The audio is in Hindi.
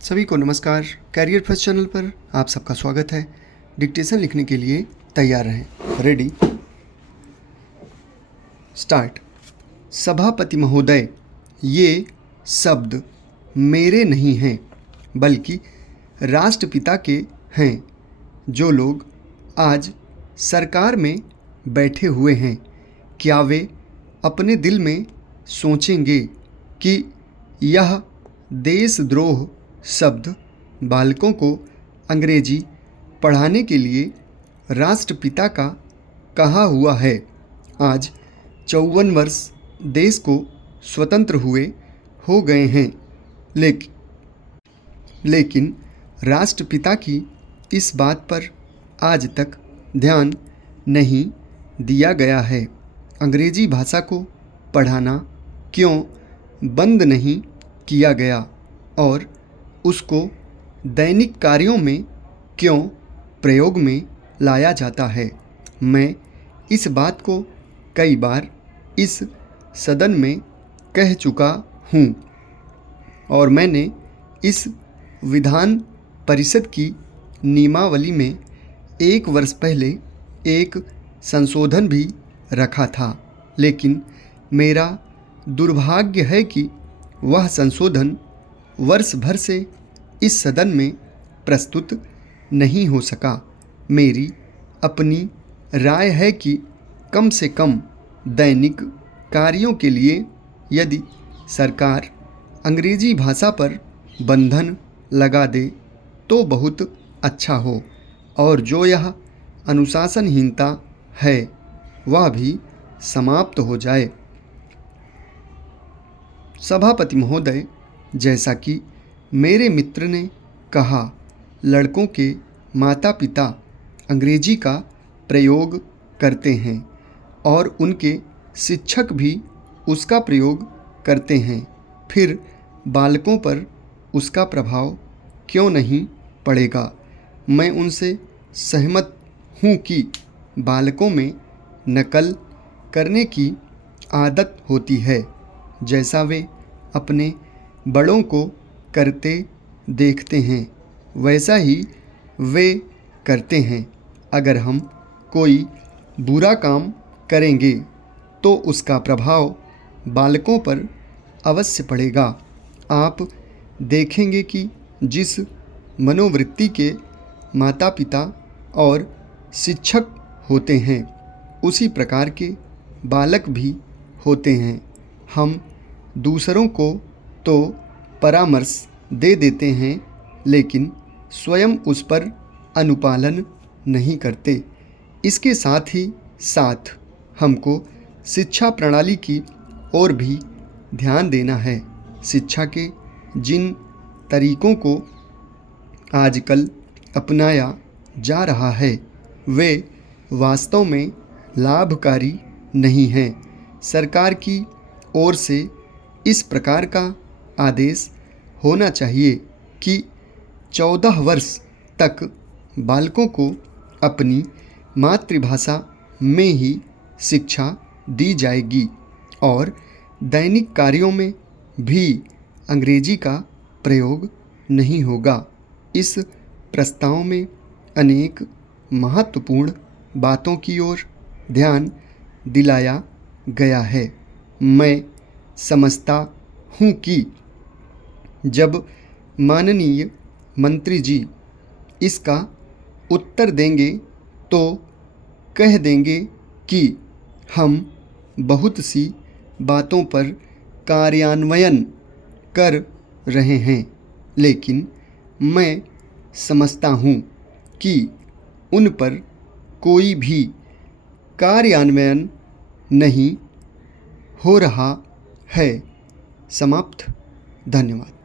सभी को नमस्कार। कैरियर फर्स्ट चैनल पर आप सबका स्वागत है। डिक्टेशन लिखने के लिए तैयार रहें। Ready, start. सभापति महोदय, ये शब्द मेरे नहीं हैं बल्कि राष्ट्रपिता के हैं। जो लोग आज सरकार में बैठे हुए हैं, क्या वे अपने दिल में सोचेंगे कि यह देशद्रोह शब्द बालकों को अंग्रेजी पढ़ाने के लिए राष्ट्रपिता का कहा हुआ है? आज 54 वर्ष देश को स्वतंत्र हुए हो गए हैं, लेकिन राष्ट्रपिता की इस बात पर आज तक ध्यान नहीं दिया गया है। अंग्रेजी भाषा को पढ़ाना क्यों बंद नहीं किया गया और उसको दैनिक कार्यों में क्यों प्रयोग में लाया जाता है? मैं इस बात को कई बार इस सदन में कह चुका हूँ और मैंने इस विधान परिषद की नियमावली में 1 वर्ष पहले एक संशोधन भी रखा था, लेकिन मेरा दुर्भाग्य है कि वह संशोधन वर्ष भर से इस सदन में प्रस्तुत नहीं हो सका। मेरी अपनी राय है कि कम से कम दैनिक कार्यों के लिए यदि सरकार अंग्रेजी भाषा पर बंधन लगा दे तो बहुत अच्छा हो और जो यह अनुशासनहीनता है वह भी समाप्त हो जाए। सभापति महोदय, जैसा कि मेरे मित्र ने कहा, लड़कों के माता पिता अंग्रेजी का प्रयोग करते हैं और उनके शिक्षक भी उसका प्रयोग करते हैं। फिर बालकों पर उसका प्रभाव क्यों नहीं पड़ेगा? मैं उनसे सहमत हूँ कि बालकों में नकल करने की आदत होती है, जैसा वे अपने बड़ों को करते देखते हैं वैसा ही वे करते हैं। अगर हम कोई बुरा काम करेंगे तो उसका प्रभाव बालकों पर अवश्य पड़ेगा। आप देखेंगे कि जिस मनोवृत्ति के माता पिता और शिक्षक होते हैं उसी प्रकार के बालक भी होते हैं। हम दूसरों को तो परामर्श दे देते हैं लेकिन स्वयं उस पर अनुपालन नहीं करते। इसके साथ ही साथ हमको शिक्षा प्रणाली की ओर भी ध्यान देना है। शिक्षा के जिन तरीकों को आजकल अपनाया जा रहा है वे वास्तव में लाभकारी नहीं हैं। सरकार की ओर से इस प्रकार का आदेश होना चाहिए कि 14 वर्ष तक बालकों को अपनी मातृभाषा में ही शिक्षा दी जाएगी और दैनिक कार्यों में भी अंग्रेजी का प्रयोग नहीं होगा। इस प्रस्ताव में अनेक महत्वपूर्ण बातों की ओर ध्यान दिलाया गया है। मैं समझता हूँ कि जब माननीय मंत्री जी इसका उत्तर देंगे तो कह देंगे कि हम बहुत सी बातों पर कार्यान्वयन कर रहे हैं, लेकिन मैं समझता हूँ कि उन पर कोई भी कार्यान्वयन नहीं हो रहा है। समाप्त। धन्यवाद।